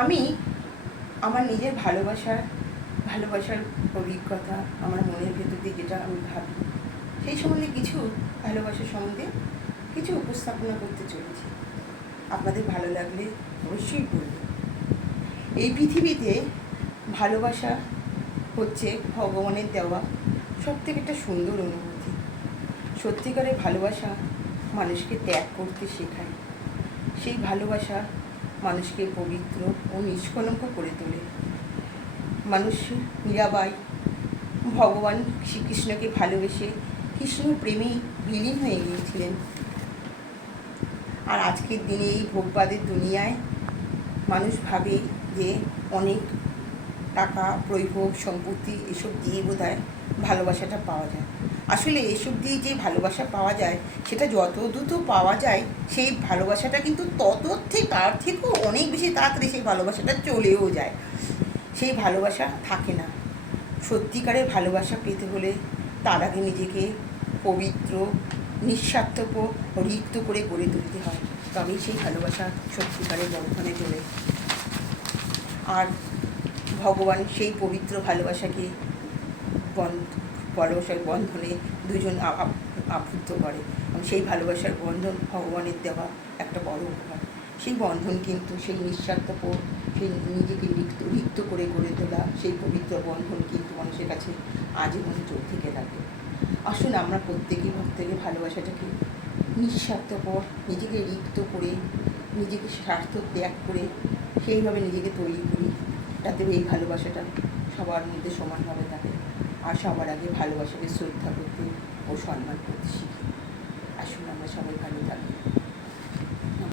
আমি আমার নিজের ভালোবাসার অভিজ্ঞতা, আমার মনের ভেতর দিয়ে যেটা আমি ভাবি, সেই সম্বন্ধে কিছু ভালোবাসা সম্বন্ধে কিছু উপস্থাপনা করতে চলেছি। আপনাদের ভালো লাগলে অবশ্যই বলবেন। এই পৃথিবীতে ভালোবাসা হচ্ছে ভগবানের দেওয়া সবথেকে একটা সুন্দর অনুভূতি। সত্যিকারের ভালোবাসা মানুষকে ত্যাগ করতে শেখায়। সেই ভালোবাসা মানুষকে পবিত্র ও নিষ্কলঙ্ক করে তোলে। মানুষ মীরাবাই ভগবান শ্রীকৃষ্ণকে ভালোবেসে কৃষ্ণ প্রেমেই বিলীন হয়ে গিয়েছিলেন। আর আজকের দিনে এই ভোগবাদের দুনিয়ায় মানুষ ভাবে যে অনেক টাকা, বৈভব, সম্পত্তি এসব দিয়ে বোধহয় ভালোবাসাটা পাওয়া যায়। আসলে এসব দিয়ে যে ভালোবাসা পাওয়া যায়, সেটা যত দ্রুত পাওয়া যায় সেই ভালোবাসাটা কিন্তু তার থেকেও অনেক বেশি তাড়াতাড়ি সেই ভালোবাসাটা চলেও যায়। সেই ভালোবাসা থাকে না। সত্যিকারের ভালোবাসা পেতে হলে তার আগে নিজেকে পবিত্র, নিঃস্বার্থপর, রিক্ত করে গড়ে তুলতে হয়, তবেই সেই ভালোবাসা সত্যিকারের বন্ধনে চলে। আর ভগবান সেই পবিত্র ভালোবাসার বন্ধনে দুজন আবদ্ধ করে, এবং সেই ভালোবাসার বন্ধন ভগবানের দেওয়া একটা বড় উপহার। সেই বন্ধন কিন্তু সেই নিঃস্বার্থপর, সেই নিজেকে রিক্ত করে গড়ে তোলা সেই পবিত্র বন্ধন কিন্তু মানুষের কাছে আজীবন চলতে থাকে। আসুন আমরা প্রত্যেকে ভালোবাসাটাকে নিঃস্বার্থপর, নিজেকে রিক্ত করে, নিজেকে স্বার্থ ত্যাগ করে সেইভাবে নিজেকে তৈরি করি, যাতে এই ভালোবাসাটা সবার মধ্যে সমানভাবে থাকে। আর সবার আগে ভালোবাসাকে শ্রদ্ধা করতে ও সম্মান করতে শিখি। আসুন আমরা সবাই ভালো থাকি।